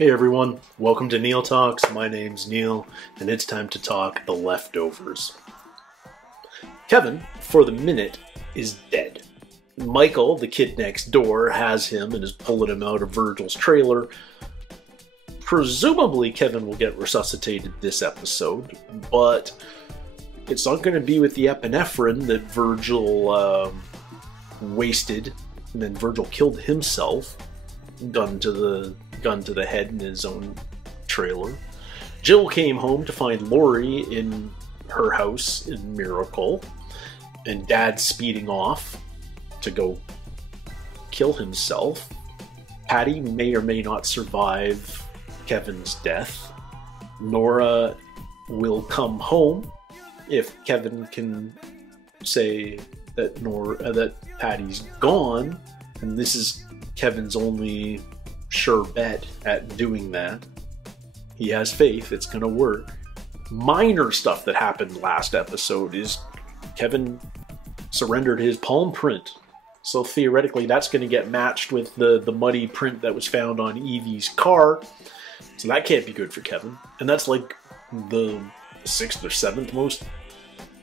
Hey everyone, welcome to Neil Talks. My name's Neil, and it's time to talk The Leftovers. Kevin, for the minute, is dead. Michael, the kid next door, has him and is pulling him out of Virgil's trailer. Presumably Kevin will get resuscitated this episode, but it's not going to be with the epinephrine that Virgil wasted, and then Virgil killed himself. Gun to the head in his own trailer. Jill came home to find Lori in her house in Miracle, and Dad speeding off to go kill himself. Patty may or may not survive Kevin's death. Nora will come home if Kevin can say that that Patty's gone, and this is Kevin's only sure bet at doing that. He has faith it's gonna work. Minor stuff that happened last episode is Kevin surrendered his palm print, so theoretically that's going to get matched with the muddy print that was found on Evie's car, so that can't be good for Kevin. And that's like the 6th or 7th most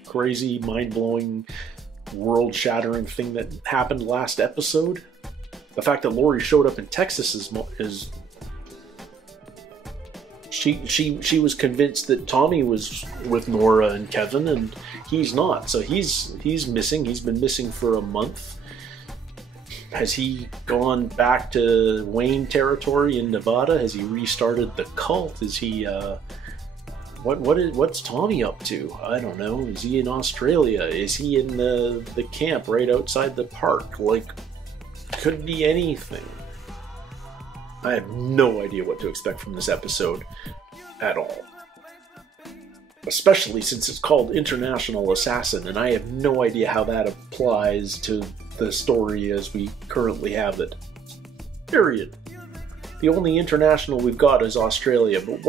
crazy, mind-blowing, world-shattering thing that happened last episode. The fact that Lori showed up in Texas is she was convinced that Tommy was with Nora and Kevin, and he's not. So he's missing. He's been missing for a month. Has he gone back to Wayne territory in Nevada? Has he restarted the cult? Is he what's Tommy up to? I don't know. Is he in Australia? Is he in the camp right outside the park? Like, could be anything. I have no idea what to expect from this episode at all. Especially since it's called International Assassin, and I have no idea how that applies to the story as we currently have it. Period. The only international we've got is Australia, but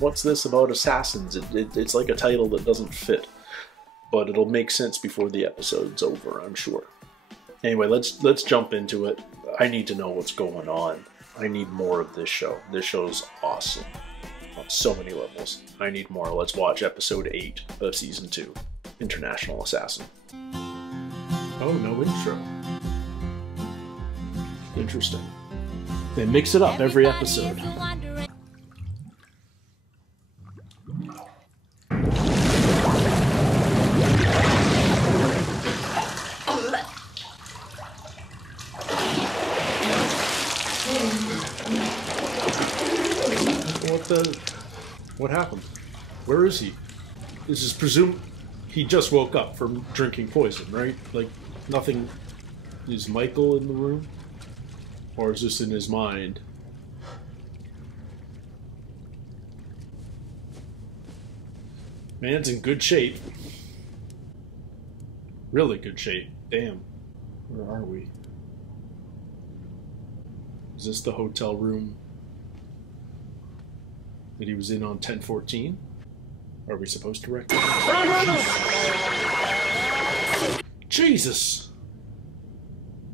what's this about assassins? It's like a title that doesn't fit. But it'll make sense before the episode's over, I'm sure. Anyway, let's jump into it. I need to know what's going on. I need more of this show. This show's awesome on so many levels. I need more. Let's watch episode 8 of season 2, International Assassin. Oh, no intro. Interesting. They mix it up every episode. What happened? Where is he? This is presumed he just woke up from drinking poison, right? Like, nothing. Is Michael in the room? Or is this in his mind? Man's in good shape. Really good shape. Damn. Where are we? Is this the hotel room that he was in on 10/14? Are we supposed to recognize? Jesus!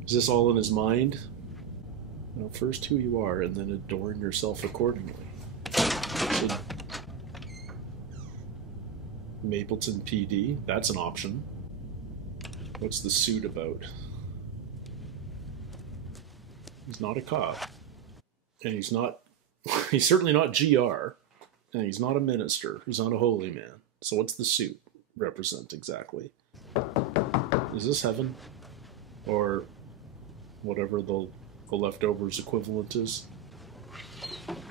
Is this all in his mind? Well, first who you are, and then adorn yourself accordingly. Mapleton PD, that's an option. What's the suit about? He's not a cop. And he's not... He's certainly not GR, and he's not a minister. He's not a holy man. So what's the suit represent exactly? Is this heaven? Or whatever the leftovers equivalent is?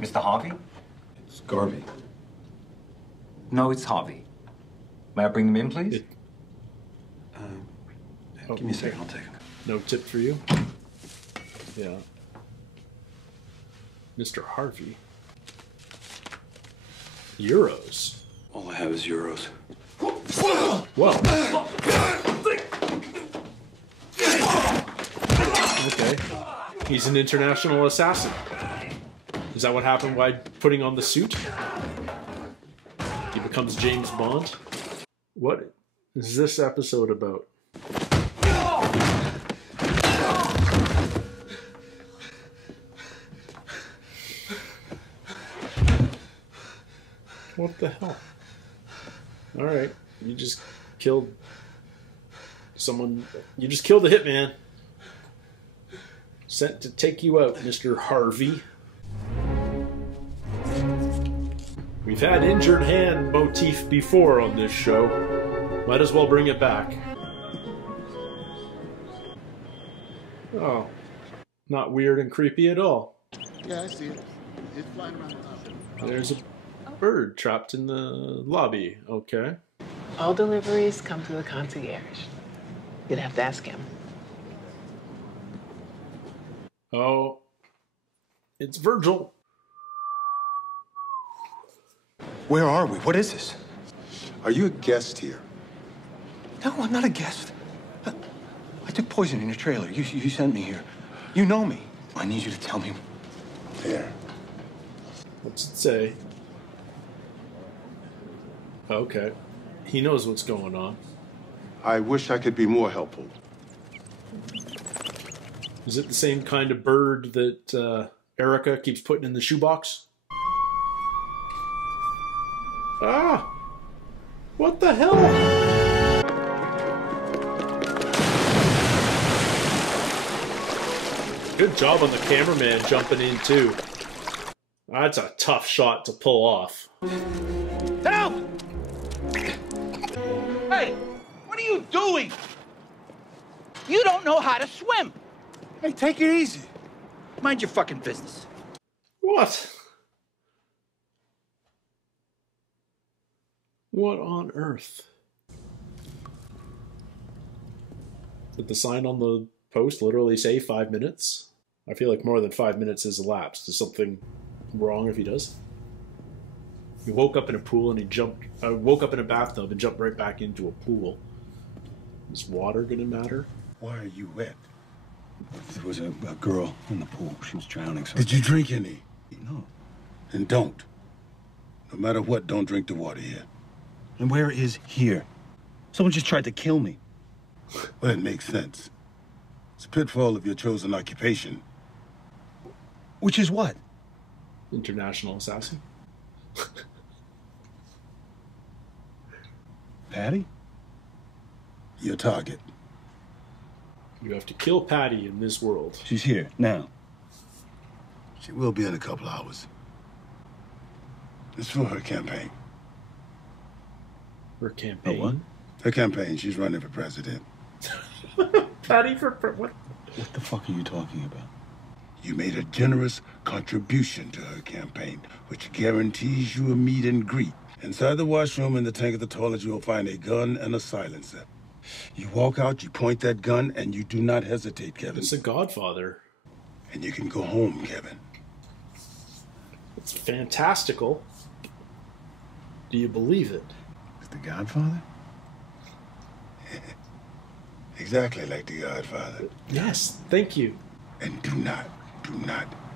Mr. Harvey? It's Garvey. No, it's Harvey. May I bring them in, please? Give me a second, I'll take him. No tip for you? Yeah. Mr. Harvey. Euros. All I have is euros. Well. Okay. He's an international assassin. Is that what happened by putting on the suit? He becomes James Bond? What is this episode about? What the hell? Alright, you just killed someone. You just killed a hitman. Sent to take you out, Mr. Harvey. We've had injured hand motif before on this show. Might as well bring it back. Oh. Not weird and creepy at all. Yeah, I see it. It's flying around the top. There's a bird trapped in the lobby. Okay. All deliveries come to the concierge. You'd have to ask him. Oh. It's Virgil. Where are we? What is this? Are you a guest here? No, I'm not a guest. I took poison in your trailer. You sent me here. You know me. I need you to tell me. Here. What's it say? Okay. He knows what's going on. I wish I could be more helpful. Is it the same kind of bird that Erica keeps putting in the shoebox? Ah! What the hell? Good job on the cameraman jumping in too. That's a tough shot to pull off. Help! Hey, what are you doing? You don't know how to swim. Hey, take it easy. Mind your fucking business. What? What on earth? Did the sign on the post literally say 5 minutes? I feel like more than 5 minutes has elapsed. Is something wrong if he does? He woke up in a pool and he jumped... woke up in a bathtub and jumped right back into a pool. Is water gonna matter? Why are you wet? There was a girl in the pool. She was drowning. So Did you drink any? No. Then don't. No matter what, don't drink the water here. And where is here? Someone just tried to kill me. Well, it makes sense. It's a pitfall of your chosen occupation. Which is what? International assassin? Patty? Your target. You have to kill Patty in this world. She's here now. She will be in a couple hours. It's for her campaign. Her campaign? Oh, what? Her campaign. She's running for president. Patty for... what? What the fuck are you talking about? You made a generous contribution to her campaign, which guarantees you a meet and greet. Inside the washroom in the tank of the toilet, you will find a gun and a silencer. You walk out, you point that gun, and you do not hesitate, Kevin. It's a Godfather. And you can go home, Kevin. It's fantastical. Do you believe it? It's the Godfather? Exactly like the Godfather. Yes, thank you. And do not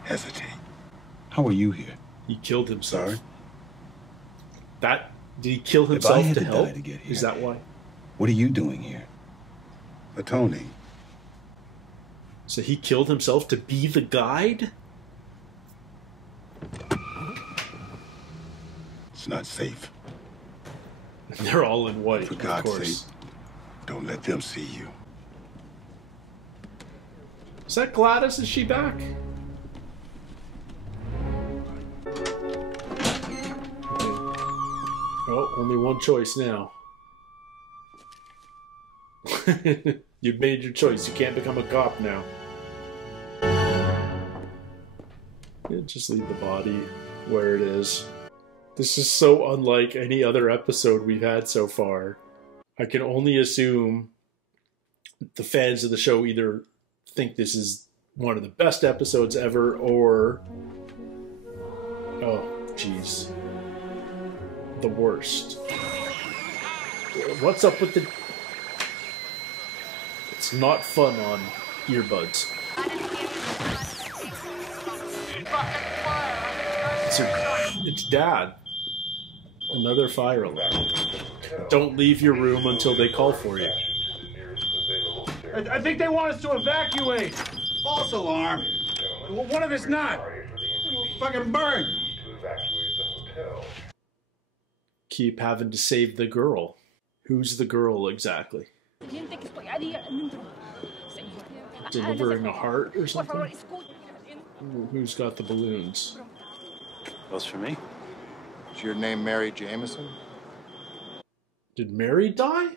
hesitate. How are you here? He killed himself. Sorry? That... Did he kill If I himself had to to help? die to get here, Is that why? What are you doing here? Atoning. So he killed himself to be the guide? It's not safe. They're all in white, For of God's course. sake, don't let them see you. Is that Gladys? Is she back? Oh, only one choice now. You've made your choice. You can't become a cop now. Yeah, just leave the body where it is. This is so unlike any other episode we've had so far. I can only assume the fans of the show either think this is one of the best episodes ever, or... oh, jeez. The worst. What's up with the... It's not fun on earbuds. It's Dad. Another fire alarm. Don't leave your room until they call for you. I think they want us to evacuate. False alarm. Well, what if it's not? We'll fucking burn. keep having to save the girl. Who's the girl exactly? Delivering a heart or something? Who's got the balloons? Those for me? Is your name Mary Jameson? Did Mary die?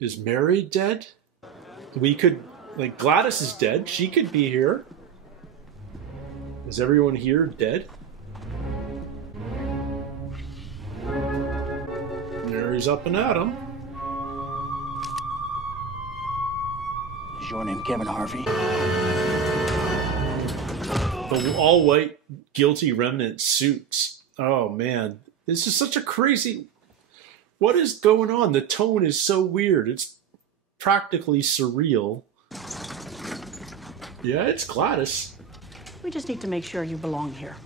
Is Mary dead? We could... Like, Gladys is dead. She could be here. Is everyone here dead? Mary's up and at 'em. Is your name Kevin Harvey? The all-white guilty remnant suits. Oh, man. This is such a crazy... What is going on? The tone is so weird. It's practically surreal. Yeah, it's Gladys. We just need to make sure you belong here.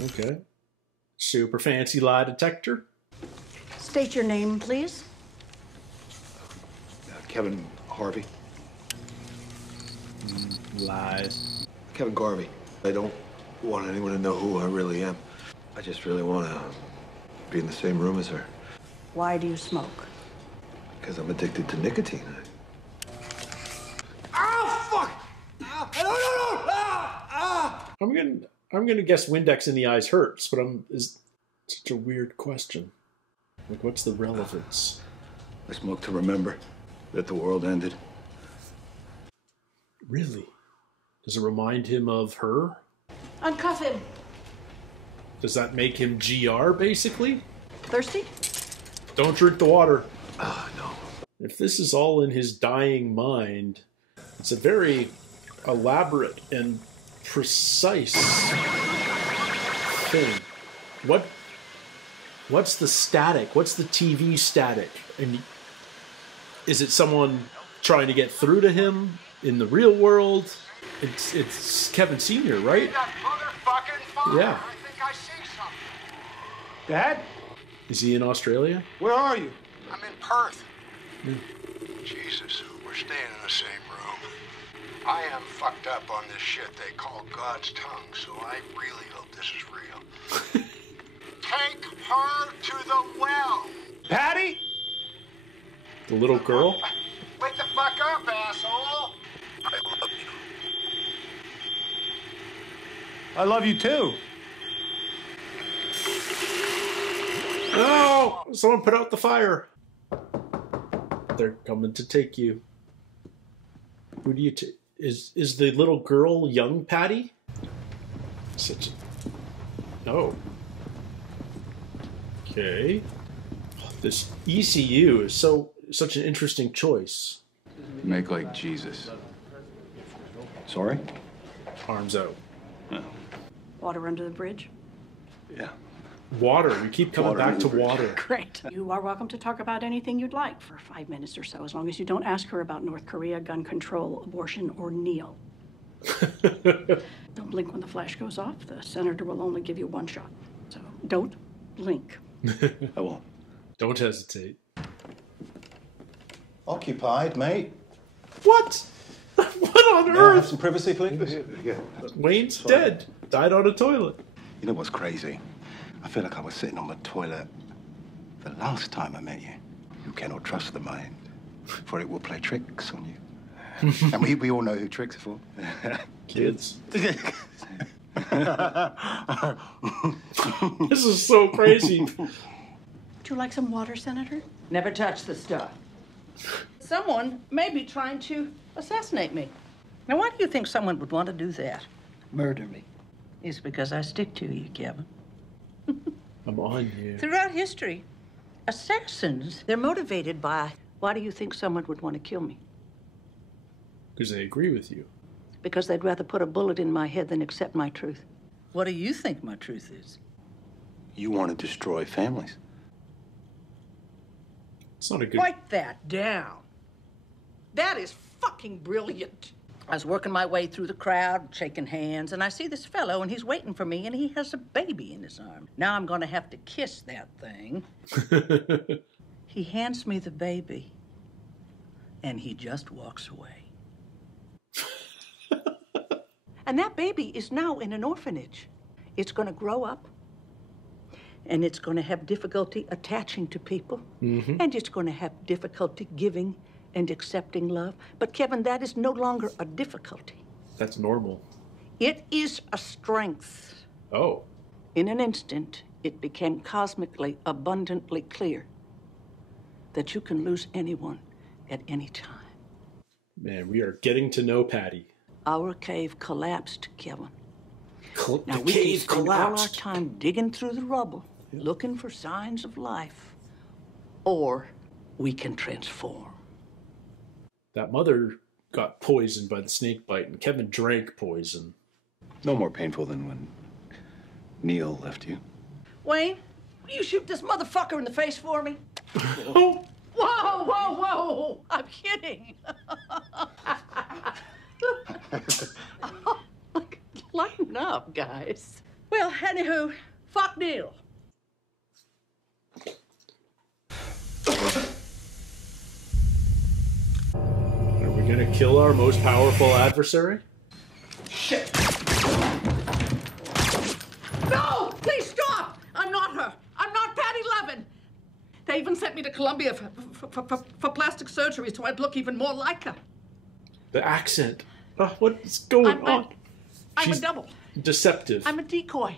Okay. Super fancy lie detector. State your name, please. Kevin Harvey. Lies. Kevin Garvey. I don't want anyone to know who I really am. I just really want to be in the same room as her. Why do you smoke? Because I'm addicted to nicotine. I'm gonna guess Windex in the eyes hurts, but is such a weird question. Like, what's the relevance? I smoke to remember that the world ended. Really? Does it remind him of her? Uncuff him. Does that make him GR, basically? Thirsty? Don't drink the water. No. If this is all in his dying mind, it's a very elaborate and precise thing. What's the static? What's the TV static? And is it someone trying to get through to him in the real world? It's Kevin Sr., right? Yeah. I think I see something. Dad? Is he in Australia? Where are you? I'm in Perth. Yeah. Jesus, we're staying in the same room. I am fucked up on this shit they call God's tongue, so I really hope this is real. Take her to the well. Patty? The little girl? Wake the fuck up, asshole. I love you too. No! Someone put out the fire. They're coming to take you. Who do you take? Is the little girl young Patty? Such a... Oh. Okay. This ECU is such an interesting choice. Make like Jesus. Sorry? Arms out. Water under the bridge? Yeah. Water. You keep coming back to water. Great. You are welcome to talk about anything you'd like for 5 minutes or so, as long as you don't ask her about North Korea, gun control, abortion, or Neil. Don't blink when the flash goes off. The senator will only give you one shot. So don't blink. I won't. Don't hesitate. Occupied, mate. What? What on May I have earth? some privacy, please? Yeah. Wayne's dead. Died on a toilet. You know what's crazy? I feel like I was sitting on the toilet the last time I met you. You cannot trust the mind, for it will play tricks on you. And we all know who tricks are for. Kids. This is so crazy. Would you like some water, Senator? Never touch the stuff. Someone may be trying to assassinate me. Now, why do you think someone would want to do that? Murder me. It's because I stick to you, Kevin. I'm on you. Throughout history, assassins, they're motivated by, why do you think someone would want to kill me? Because they agree with you. Because they'd rather put a bullet in my head than accept my truth. What do you think my truth is? You want to destroy families. It's not a good... Write that down. That is fucking brilliant. I was working my way through the crowd, shaking hands, and I see this fellow, and he's waiting for me, and he has a baby in his arm. Now I'm going to have to kiss that thing. He hands me the baby, and he just walks away. And that baby is now in an orphanage. It's going to grow up, And it's going to have difficulty attaching to people. Mm-hmm. And it's going to have difficulty giving and accepting love. But Kevin, that is no longer a difficulty. That's normal. It is a strength. Oh. In an instant, it became cosmically, abundantly clear that you can lose anyone at any time. Man, we are getting to know Patty. Our cave collapsed, Kevin. Now The we can cave spend all our collapsed. time digging through the rubble, looking for signs of life, or we can transform. That mother got poisoned by the snake bite, and Kevin drank poison. No more painful than when Neil left you. Wayne, will you shoot this motherfucker in the face for me? Whoa, whoa, whoa! I'm kidding. Lighten up, guys. Well, anywho, fuck Neil. Are we gonna kill our most powerful adversary? Shit. No! Please stop! I'm not her. I'm not Patty Levin. They even sent me to Columbia for plastic surgery so I'd look even more like her. The accent. What's going on? I'm She's a double. Deceptive. I'm a decoy.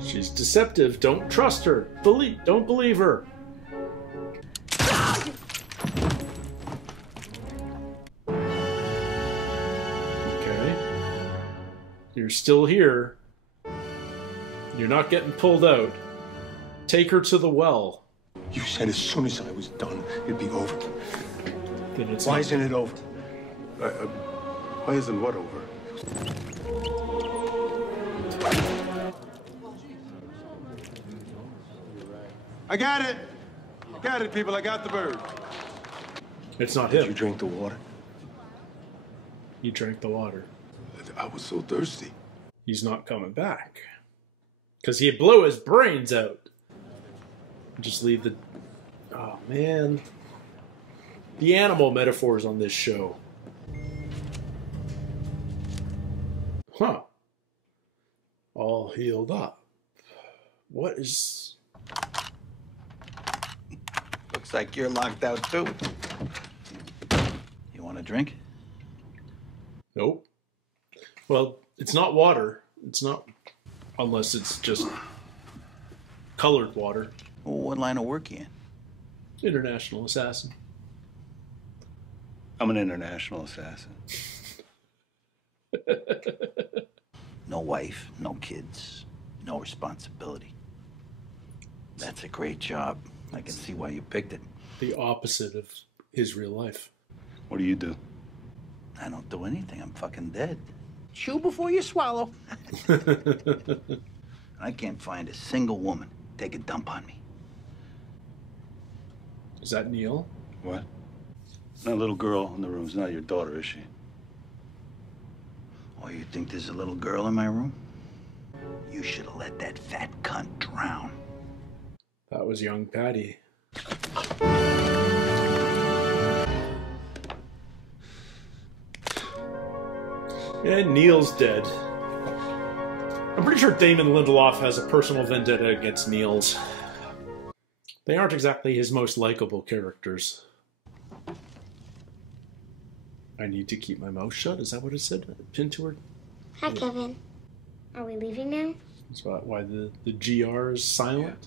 She's deceptive. Don't trust her. Don't believe her. Okay. You're still here. You're not getting pulled out. Take her to the well. You said as soon as I was done, it'd be over. Then it's Why not- isn't it over? Why isn't what over? I got it. I got it, people. I got the bird. It's not Did him. you drink the water? He drank the water. I was so thirsty. He's not coming back. Because he'd blow his brains out. Just leave the... Oh, man. The animal metaphors on this show. Huh. All healed up. What is... Looks like you're locked out, too. You want a drink? Nope. Well, it's not water. It's not... Unless it's just colored water. Well, what line of work you in? International assassin. I'm an international assassin. No wife, no kids, no responsibility. That's a great job. I can see why you picked it. The opposite of his real life. What do you do? I don't do anything. I'm fucking dead. Chew before you swallow. I can't find a single woman take a dump on me. Is that Neil? What? That little girl in the room's not your daughter, is she? Oh, you think there's a little girl in my room? You should have let that fat cunt drown. That was young Patty. And Neil's dead. I'm pretty sure Damon Lindelof has a personal vendetta against Neil's. They aren't exactly his most likable characters. I need to keep my mouth shut? Is that what it said? Pinned to her? Hi, Kevin. Are we leaving now? That's why the GR is silent.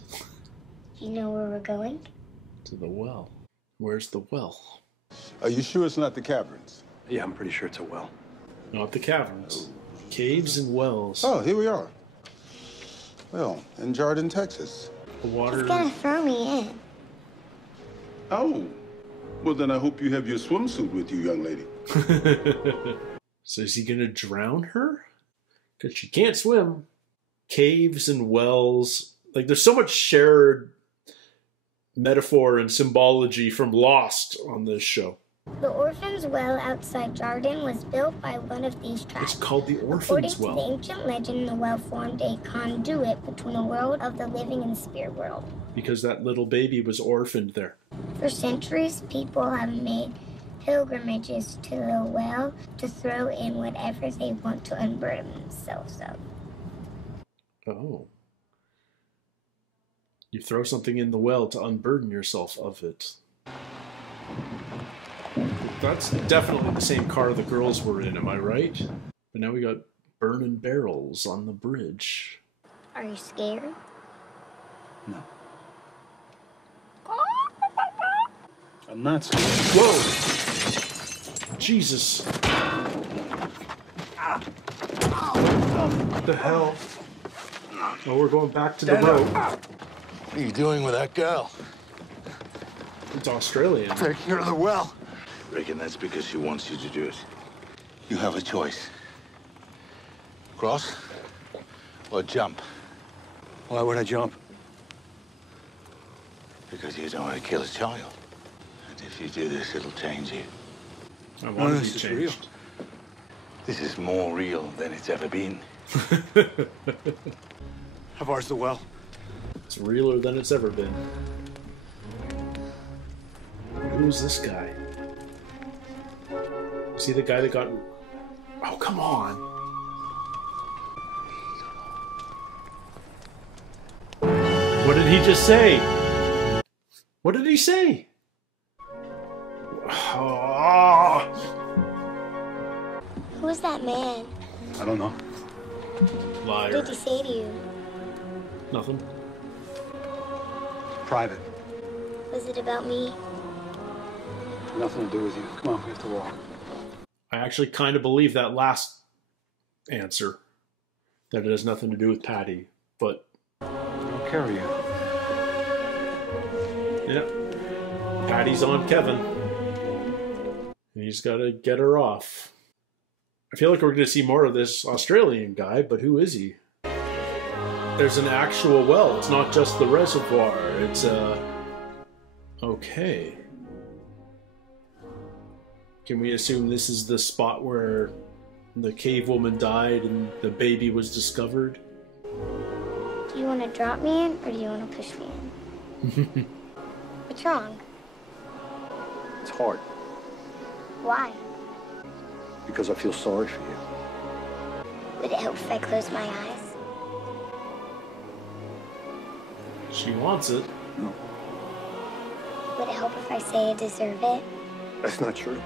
Do you know where we're going? To the well. Where's the well? Are you sure it's not the caverns? Yeah, I'm pretty sure it's a well. Not the caverns. Caves and wells. Oh, here we are. Well, in Jordan, Texas. The water... It's gonna throw me in. Oh. Well, then I hope you have your swimsuit with you, young lady. So is he gonna drown her? Because she can't swim. Caves and wells. Like, there's so much shared metaphor and symbology from Lost on this show. The orphan's well outside Jordan was built by one of these tribes. It's called the According Orphan's to the Well. ancient legend, the well formed a conduit between the world of the living and spirit world. Because that little baby was orphaned there. For centuries, people have made pilgrimages to the well to throw in whatever they want to unburden themselves of. Oh. You throw something in the well to unburden yourself of it. That's definitely the same car the girls were in, am I right? But now we got burning barrels on the bridge. Are you scared? No. I'm not scared. Whoa! Jesus. What the hell? Oh, we're going back to the road. What are you doing with that girl? It's Australian. Taking her to the well. Reckon that's because she wants you to do it. You have a choice. Cross or jump. Why would I jump? Because you don't want to kill a child. And if you do this, it'll change you. I want to be this is changed. real. This is more real than it's ever been. How far's the well? It's realer than it's ever been. Who's this guy? Is he the guy that got... Oh, come on. What did he just say? What did he say? Oh. Who was that man? I don't know. Liar. What did he say to you? Nothing. Private. Was it about me? Nothing to do with you. Come on, we have to walk. I actually kind of believe that last answer. That it has nothing to do with Patty. But... I'll carry you. Yeah. Patty's on Kevin. And he's got to get her off. I feel like we're going to see more of this Australian guy, but who is he? There's an actual well. It's not just the reservoir. It's okay. Can we assume this is the spot where the cave woman died and the baby was discovered? Do you want to drop me in, or do you want to push me in? What's wrong? It's hard. Why? Because I feel sorry for you. Would it help if I close my eyes? She wants it. No. Would it help if I say I deserve it? That's not true.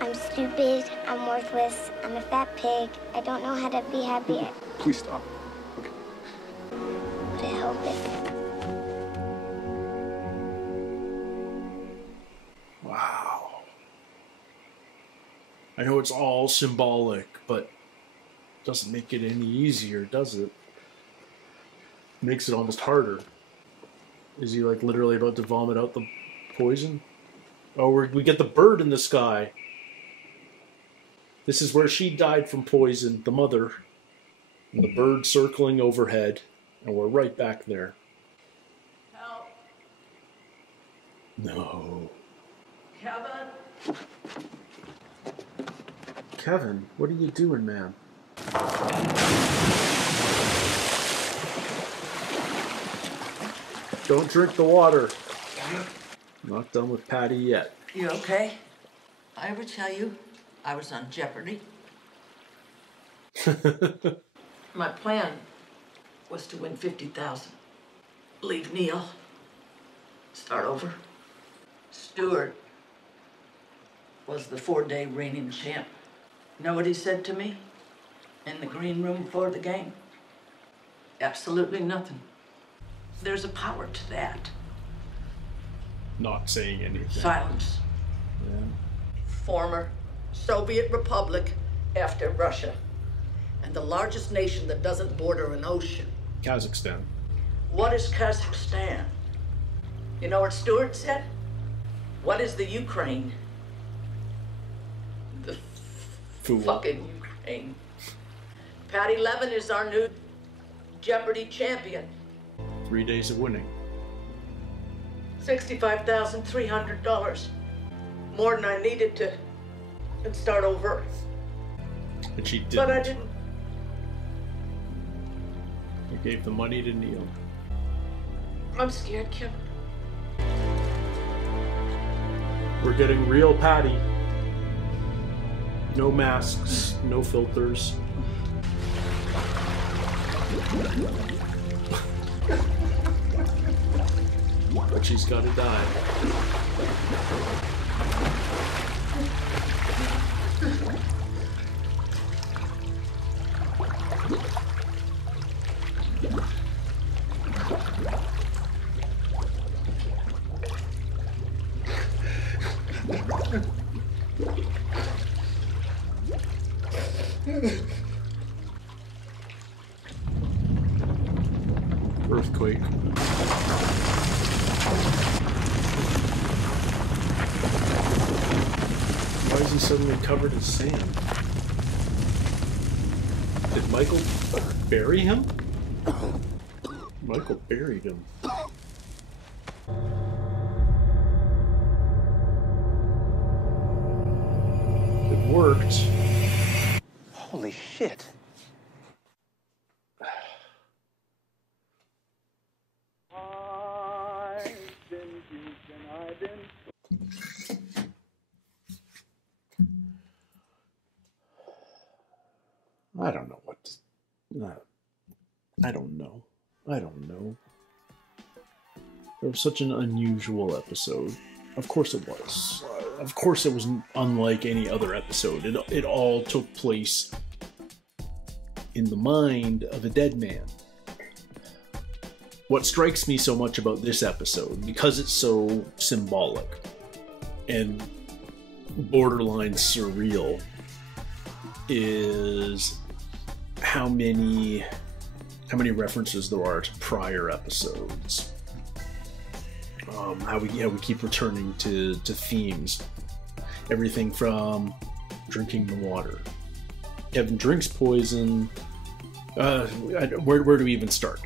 I'm stupid, I'm worthless, I'm a fat pig, I don't know how to be happy. Please stop. Okay. Would it help if... Wow. I know it's all symbolic, but it doesn't make it any easier, does it? Makes it almost harder. Is he like literally about to vomit out the poison? Oh, we get the bird in the sky. This is where she died from poison, the mother. And the bird circling overhead. And we're right back there. Help. No. Kevin. Kevin, what are you doing, man? Don't drink the water. Not done with Patty yet. You okay? I ever tell you I was on Jeopardy? My plan was to win $50,000. Leave Neil. Start over. Stewart was the 4-day reigning champ. You know what he said to me in the green room before the game? Absolutely nothing. There's a power to that. Not saying anything. Silence. Yeah. Former Soviet Republic after Russia. And the largest nation that doesn't border an ocean. Kazakhstan. What is Kazakhstan? You know what Stewart said? What is the Ukraine? The fucking Ukraine. Patty Levin is our new Jeopardy champion. 3 days of winning. $65,300. More than I needed to and start over. And she didn't. But I didn't. You gave the money to Neil. I'm scared, Kim. We're getting real Patty. No masks, no filters. but she's got to die. Earthquake. Why is he suddenly covered in sand? Did Michael bury him? Michael buried him. It worked. Holy shit. I don't know what to... I don't know. It was such an unusual episode. Of course it was. Of course it was unlike any other episode. It all took place in the mind of a dead man. What strikes me so much about this episode, because it's so symbolic and borderline surreal, is how many references there are to prior episodes. How we keep returning to themes. Everything from drinking the water. Kevin drinks poison. Where do we even start?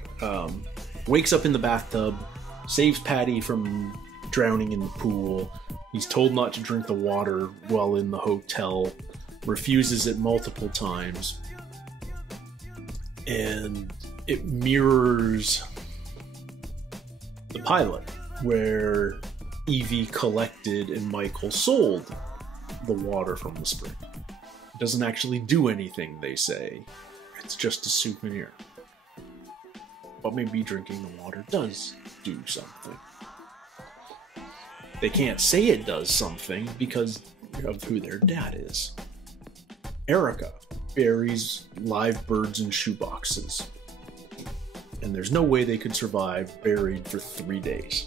Wakes up in the bathtub, saves Patty from drowning in the pool. He's told not to drink the water while in the hotel. Refuses it multiple times. And it mirrors the pilot, where Evie collected and Michael sold the water from the spring. It doesn't actually do anything, they say. It's just a souvenir. But maybe drinking the water does do something. They can't say it does something because of who their dad is. Erica buries live birds in shoeboxes. And there's no way they could survive buried for 3 days.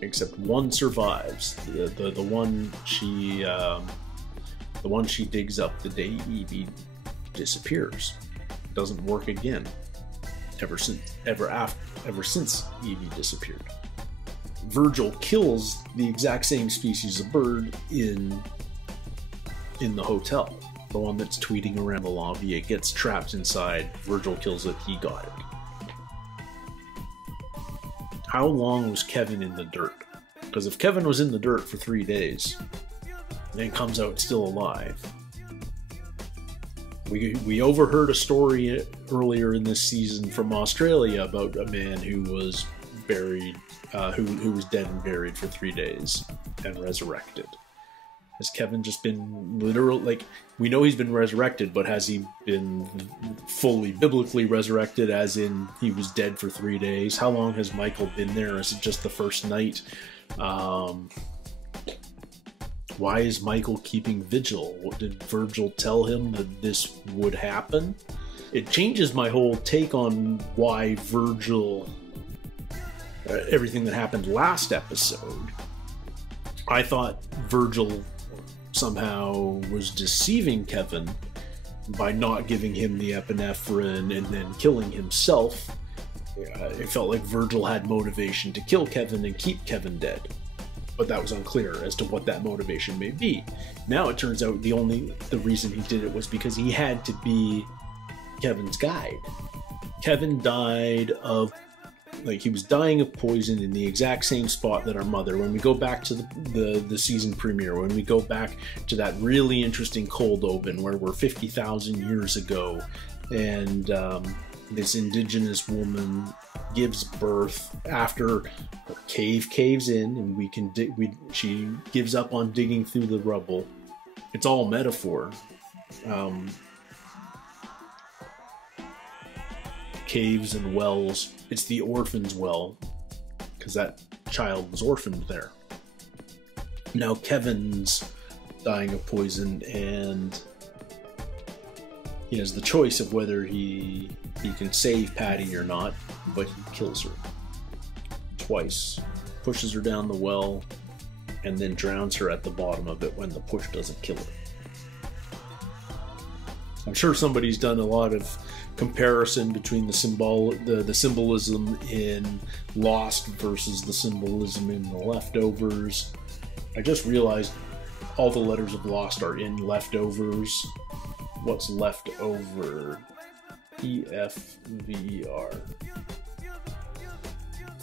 Except one survives. The one she digs up the day Evie disappears. Doesn't work again. Ever since Evie disappeared. Virgil kills the exact same species of bird in the hotel. The one that's tweeting around the lobby. It gets trapped inside. Virgil kills it. He got it. How long was Kevin in the dirt? Because if Kevin was in the dirt for 3 days, and comes out still alive, we overheard a story earlier in this season from Australia about a man who was buried, who was dead and buried for 3 days and resurrected. Has Kevin just been literal? Like, we know he's been resurrected, but has he been fully biblically resurrected, as in he was dead for 3 days? How long has Michael been there? Is it just the first night? Why is Michael keeping vigil? What did Virgil tell him that this would happen? It changes my whole take on why Virgil, everything that happened last episode. I thought Virgil somehow was deceiving Kevin by not giving him the epinephrine and then killing himself. It felt like Virgil had motivation to kill Kevin and keep Kevin dead. But that was unclear as to what that motivation may be. Now it turns out the reason he did it was because he had to be Kevin's guide. Kevin died of, he was dying of poison in the exact same spot that our mother. When we go back to the season premiere, when we go back to that really interesting cold open where we're 50,000 years ago, and this indigenous woman gives birth after her cave caves in, and we can she gives up on digging through the rubble. It's all metaphor. Caves and wells. It's the orphan's well, because that child was orphaned there. Now Kevin's dying of poison, and he has the choice of whether he can save Patty or not, but he kills her twice, pushes her down the well, and then drowns her at the bottom of it when the push doesn't kill her. I'm sure somebody's done a lot of comparison between the symbolism in Lost versus the symbolism in The Leftovers. I just realized all the letters of Lost are in Leftovers. What's left over? E-F-V-E-R.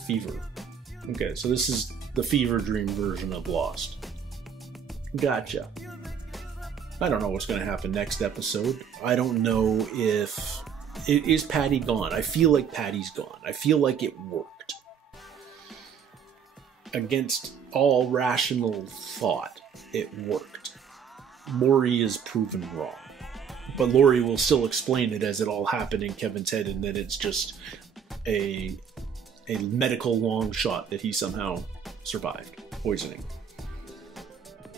Fever. Okay, so this is the fever dream version of Lost. Gotcha. I don't know what's going to happen next episode. I don't know if... Is Patty gone? I feel like Patty's gone. I feel like it worked. Against all rational thought, it worked. Laurie is proven wrong. But Laurie will still explain it as it all happened in Kevin's head, and that it's just a medical long shot that he somehow survived poisoning.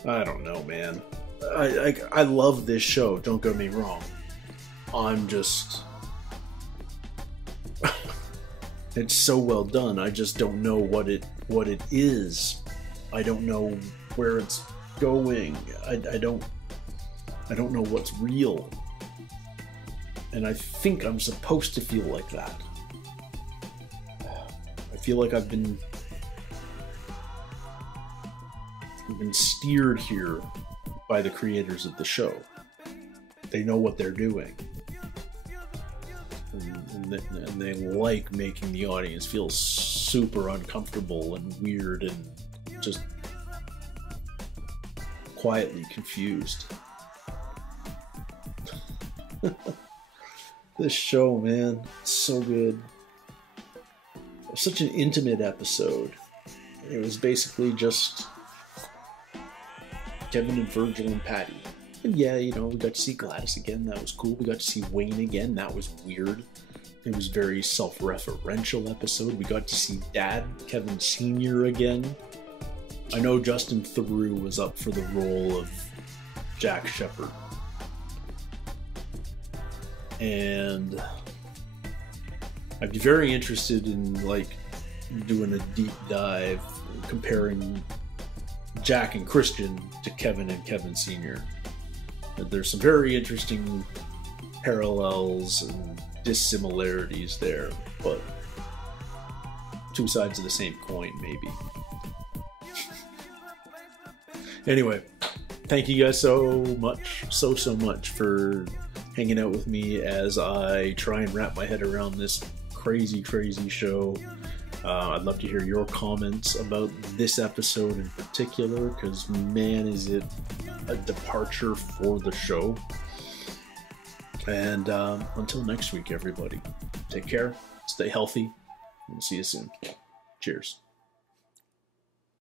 I don't know, man. I love this show, don't get me wrong. I'm just... it's so well done. I just don't know what it is. I don't know where it's going. I don't know what's real. And I think I'm supposed to feel like that. I feel like I've been steered here by the creators of the show. They know what they're doing. And they like making the audience feel super uncomfortable and weird and just quietly confused. This show, man, it's so good. It was such an intimate episode. It was basically just Kevin and Virgil and Patty. And yeah, you know, we got to see Gladys again. That was cool. We got to see Wayne again. That was weird. It was a very self-referential episode. We got to see Dad, Kevin Sr. again. I know Justin Theroux was up for the role of Jack Shepherd. And I'd be very interested in, like, doing a deep dive comparing Jack and Christian to Kevin and Kevin Sr. There's some very interesting parallels and dissimilarities there, but two sides of the same coin, maybe. Anyway, thank you guys so much for hanging out with me as I try and wrap my head around this crazy show. I'd love to hear your comments about this episode in particular, because man, is it a departure for the show. And until next week, everybody, take care, stay healthy, and we'll see you soon. Cheers.